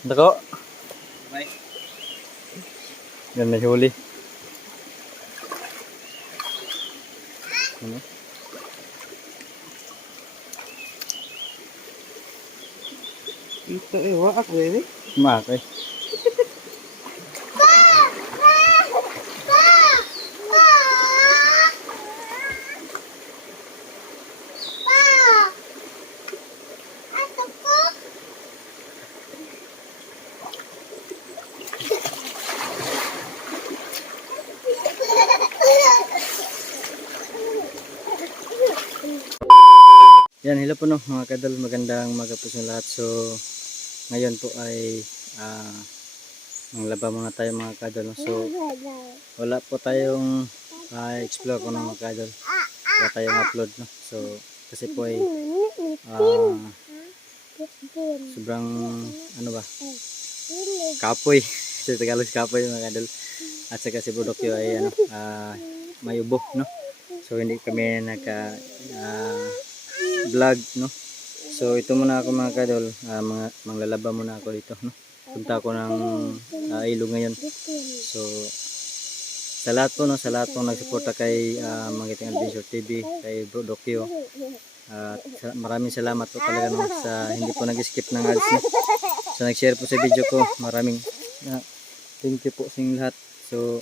Dako. Bye. Yan may huli. Ano? Ito waak bebe. Mak eh. Yan, hello po no mga kadol, magandang umaga po sa lahat. So ngayon po ay manglaba muna tayo mga kadol no? So wala po tayong explore ko ng mga kadol, wala tayong upload no? So kasi po ay sobrang ano ba, kapoy sa Tagalog kapoy mga kadol, at saka si Budokyo ay ano, may ubo no? So hindi kami naka vlog no. So ito muna ako mga kadol, manglalaba muna ako dito no. Punta ako ng ilog ngayon. So sa lahat po no, sa lahat po nagsuporta kay Mangiting Adventure TV, kay Bro Dokyo, maraming salamat po talaga no, sa hindi po nag-skip ng ads no. So nag-share po sa video ko, maraming thank you po sa inyong lahat. So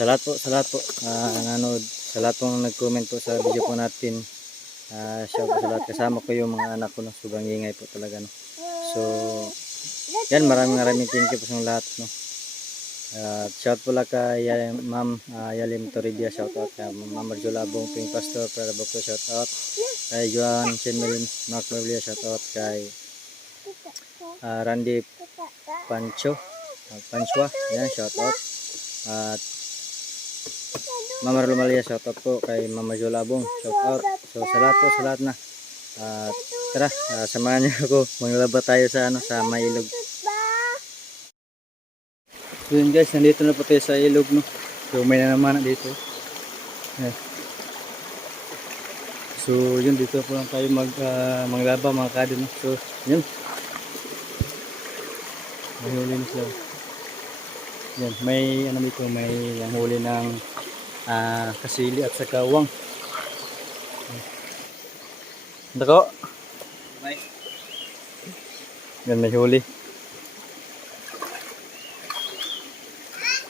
sa lahat po nanood, sa lahat pong nag-comment po sa video po natin, shout out sa lahat, kasama ko yung mga anak ko no, sobrang ingay po talaga no. So yan, maraming thank you po sa lahat no. Shout po lang kay Ma'am Yalim Toribia, shout out kay Ma'am Marjola Bong Ping Pastor para po, shout out kay Juan Chenmelin Mark Mablia, shout out kay Randy Panchwa, yan, shout out. At Mama Lumalia, shout out po kay Mama Jolabong, shout out. So sa lahat na, tara, samahan niyo ako, manglaba tayo sa ano, sa may ilog. So yun guys, nandito na po tayo sa ilog no. So may naman dito. Yes. So yun, dito po lang tayo manglaba mga kadol no. So yun, may huli na sila. Yan, may ano dito, may huli ng kasili at saka uwang. Dako. Bye. Yan, may huli.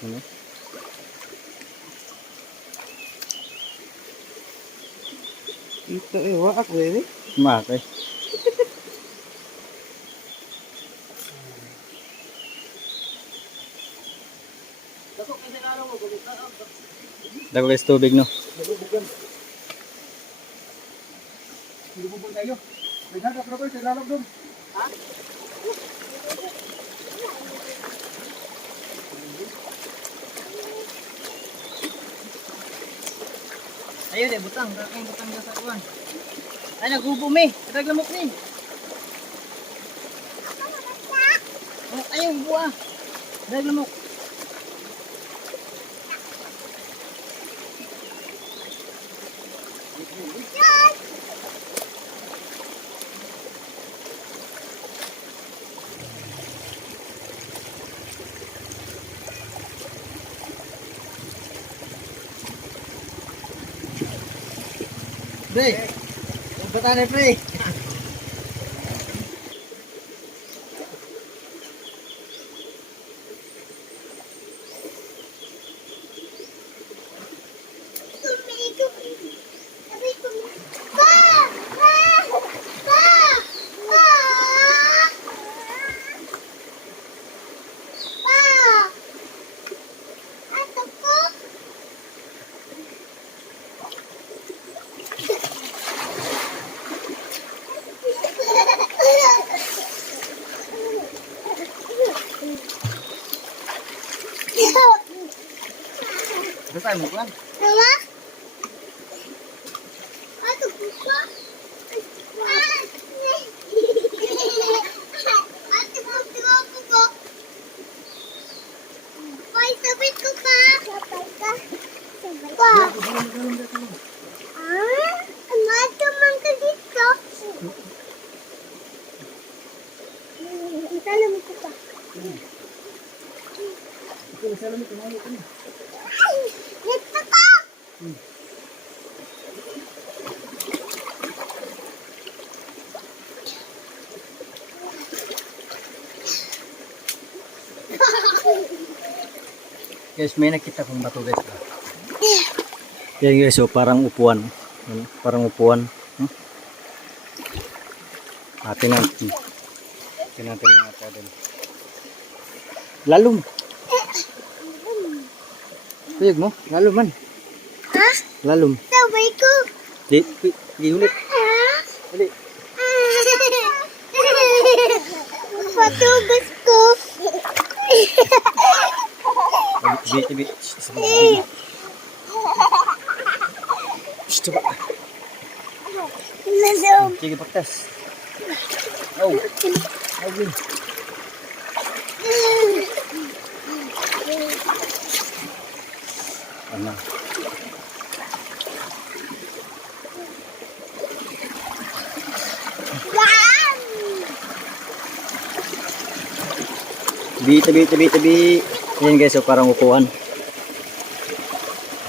Ano? Ito waak bebe. Mak eh. Dako guys, tubig no. Lubog tayo. Naghanap na ko sa lalog doon. Ha? Ayun eh, butang ka sa kuwan. Ay, nagubo mi. Naglamok ni. Oh, ayun, buwa. Naglamok. Pre, bata na pre. Basta mo kuwan. Mama? Ano buka? Ate mo, tiwako ko. Ay, sabit ko pa. Sabay ka. Sabay ka. Ano man ka dito? Salam ko pa. Ito, salam ito. Mahal ito na. Ay! Dito ka! Guys, may nakita kong bato guys. Yan guys, so parang upuan. Ano, parang upuan. Atin natin. Atin natin mga kadol. Lalom. Tuyog mo, lalom man. Ha? Lalom. Sabay ko. Di ulit. Ha? Ulit. Patugas ko. Tibi. Coba. Nasaan? Sige, paktas. Oh. Okay. Ano? Wow! Tabi. Yan guys, so parang upuan.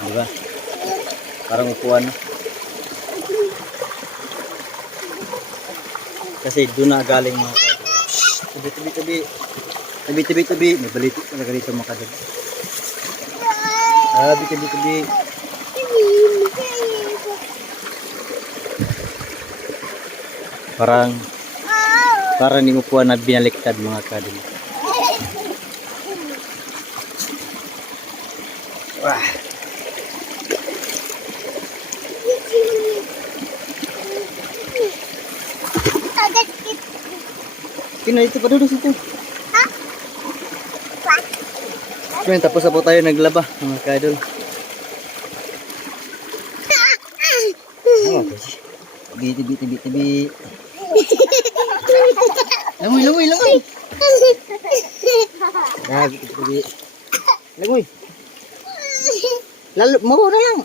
Diba? Parang upuan. Kasi doon na galing mga kadol. Tabi. May balitik talaga dito mga kadol. Tabi. Parang yung upuan na binaliktad mga kadol. Wah. Agad kita. Kina dito pa duduk situ. Ha? Kaya tapos na po tayo naglaba mga kadol. Ano ba siya? Tabi. Langoy. Tabi. Langoy. Lalu mau na lang.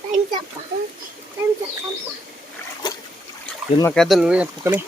Time's up. Yun mga kadol, uwi na po kami.